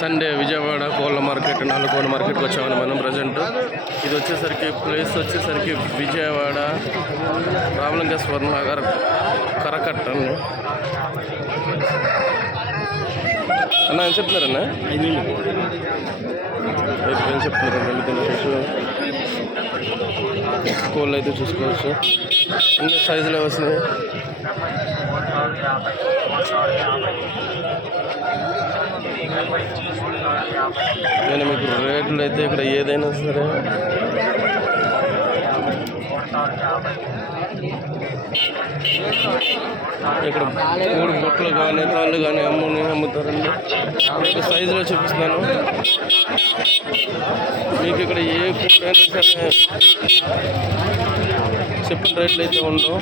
Sunday Vijayawada కోళ్ళ market నాలుగు మార్కెట్కి వచ్చామని మనం ప్రజెంట్. ఇది వచ్చేసరికి ప్లేస్ వచ్చేసరికి విజయవాడ రామలింగ స్వర్ణనగర్ కరకట్ట అండి. అన్న ఏం చెప్తున్నారన్న? ఏం చెప్తున్నారు కోళ్ళు అయితే చూసుకోవచ్చు. అన్ని సైజులు వస్తున్నాయి. నేను మీకు రేట్లు అయితే ఇక్కడ ఏదైనా సరే. ఇక్కడ మూడు బొట్లు కానీ తాళ్ళు కానీ అమ్ముని అమ్ముతారండి. మీకు సైజులో చూపిస్తాను. మీకు ఇక్కడ ఏ కూడైనా సరే చెప్పిన రేట్లు అయితే ఉండవు.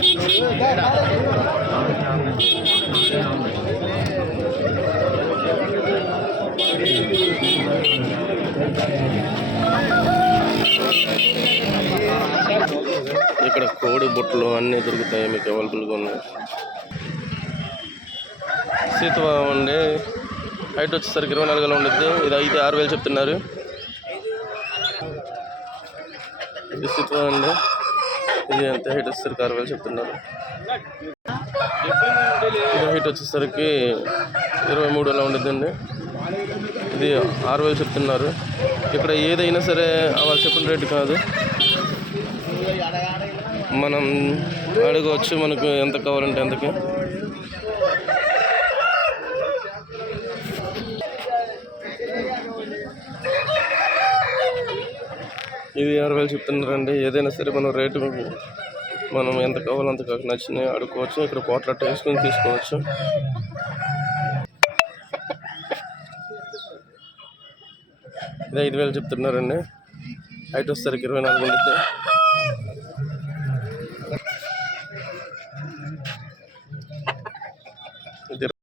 ఇక్కడ కోడి బుట్టలు అన్నీ దొరుకుతాయి మీకు అవైలబుల్గా ఉన్నాయి. సీతవాహం అండి హైట్ వచ్చేసరికి ఇరవై నాలుగులో ఉండద్దు. ఇది అయితే ఆరు వేలు చెప్తున్నారు. ఇది సీతవాహం అండి ఇది ఎంత హైట్ వచ్చేసరికి ఆరు వేలు చెప్తున్నారు. ఇది హైట్ వచ్చేసరికి ఇరవై మూడు అలా ఉండిద్దండి. ఇది ఆరు వేలు చెప్తున్నారు. ఇక్కడ ఏదైనా సరే వాళ్ళు చెప్పిన రేటు కాదు. మనం అడగవచ్చు మనకు ఎంత కావాలంటే ఎంతకి ఇది ఆరు వేలు చెప్తున్నారండి. ఏదైనా సరే మనం రేటు మనం ఎంత కావాలో అంత నచ్చినవి నచ్చినాయి అడుకోవచ్చు ఇక్కడ కోట్ల వేసుకొని తీసుకోవచ్చు. ఇది ఐదు వేలు చెప్తున్నారండి. హైట్ వచ్చేసరికి ఇరవై నాలుగు ఉంటుంది